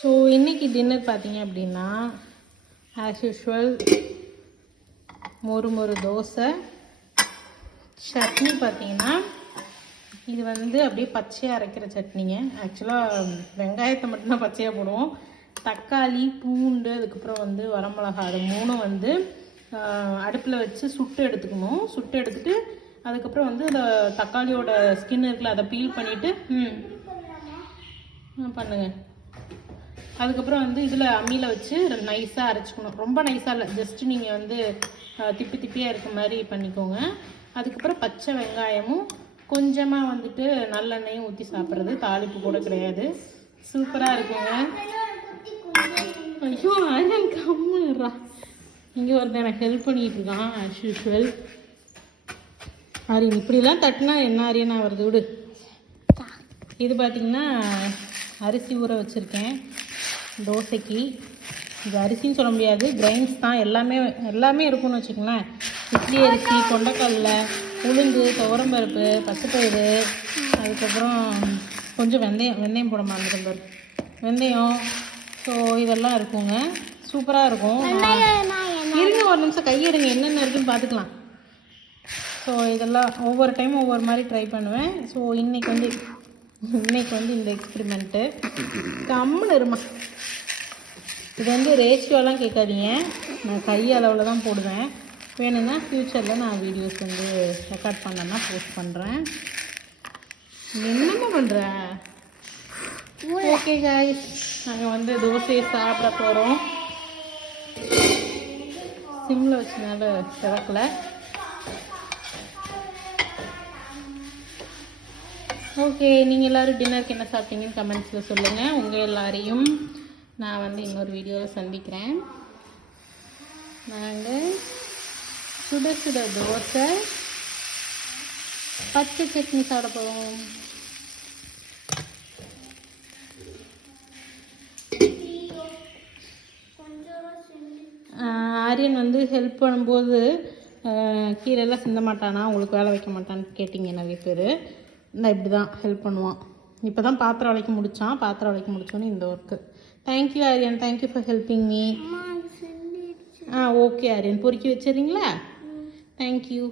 So இன்றைக்கி dinner பார்த்தீங்க அப்படின்னா ஆஸ் யூஷுவல் மொறு தோசை, சட்னி பார்த்தீங்கன்னா இது வந்து அப்படியே பச்சையாக அரைக்கிற சட்னிங்க. ஆக்சுவலாக வெங்காயத்தை மட்டும்தான் பச்சையாக போடுவோம். தக்காளி, பூண்டு, அதுக்கப்புறம் வந்து வரமிளகா, அது மூணும் வந்து அடுப்பில் வச்சு சுட்டு எடுத்துக்கணும். சுட்டு எடுத்துகிட்டு அதுக்கப்புறம் வந்து அந்த தக்காளியோட ஸ்கின் இருக்குல்ல, அதை பீல் பண்ணிவிட்டு பண்ணுங்க. அதுக்கப்புறம் வந்து இதில் அம்மியில் வச்சு நைஸாக அரைச்சிக்கணும். ரொம்ப நைஸாக இல்லை, ஜஸ்ட்டு நீங்கள் வந்து திப்பியாக இருக்க மாதிரி பண்ணிக்கோங்க. அதுக்கப்புறம் பச்சை வெங்காயமும் கொஞ்சமாக வந்துட்டு நல்லெண்ணெயும் ஊற்றி சாப்பிட்றது, தாளிப்பு கூட கிடையாது. சூப்பராக இருக்குங்க. ஐயோ ஆரியன் கம்முறா, இங்கே ஒருத்தன் எனக்கு ஹெல்ப் பண்ணிகிட்டு இருக்கான் ஆஸ் யூஷுவல். ஆரியன் இப்படிலாம் தட்டினா என்ன ஆரியனா வருது விடு. இது பார்த்திங்கன்னா அரிசி ஊற வச்சுருக்கேன் தோசைக்கு. இது அரிசின்னு சொல்ல முடியாது, கிரைன்ஸ் தான், எல்லாமே இருக்குன்னு வச்சுக்கோங்களேன். இட்லி அரிசி, கொண்டைக்கடலை, உளுந்து, துவரம்பருப்பு, பச்சைப்பயிறு, அதுக்கப்புறம் கொஞ்சம் வெந்தயம் போட மாட்டேன், வெந்தயம். ஸோ இதெல்லாம் இருக்குங்க, சூப்பராக இருக்கும். இருங்க ஒரு நிமிஷம், கையெடுங்க, என்னென்ன இருக்குன்னு பார்த்துக்கலாம். ஸோ இதெல்லாம் ஒவ்வொரு டைமும் ஒவ்வொரு மாதிரி ட்ரை பண்ணுவேன். ஸோ இன்றைக்கி வந்து இந்த எக்ஸ்பெரிமெண்ட்டு கம்முன்னு இருமா. இது வந்து ரேஷியோலாம் கேட்காதீங்க, நான் கை அளவில் தான் போடுவேன். வேணும்னா ஃப்யூச்சரில் நான் வீடியோஸ் வந்து ரெக்கார்ட் பண்ணேன்னா போஸ்ட் பண்ணுறேன். என்னம்மா பண்ணுறேன்? ஓகே காய்ஸ், நாங்கள் வந்து தோசையை சாப்பிட போகிறோம். சிம்மில் வச்சனால திறக்கலை. ஓகே, நீங்கள் எல்லோரும் டின்னருக்கு என்ன சாப்பிட்டீங்கன்னு கமெண்ட்ஸில் சொல்லுங்கள். உங்கள் எல்லாரையும் நான் வந்து இன்னொரு வீடியோவில் சந்திக்கிறேன். நாங்கள் சுட தோசை, பச்சை சட்னி சாப்பிட போகிறோம். ஆரியன் வந்து ஹெல்ப் பண்ணும்போது கீழெல்லாம் சிந்த மாட்டானா, உங்களுக்கு வேலை வைக்க மாட்டான்னு கேட்டிங்க நிறைய பேர். நான் இப்படி தான் ஹெல்ப் பண்ணுவான். இப்போ தான் பாத்திரம் விளக்கி முடித்தான். பாத்திரம் விளக்கி முடித்தோன்னே இந்த work. Thank you Aryan, thank you for helping me. Okay Aryan, பொறுக்கி வச்சுறீங்களா? தேங்க்யூ.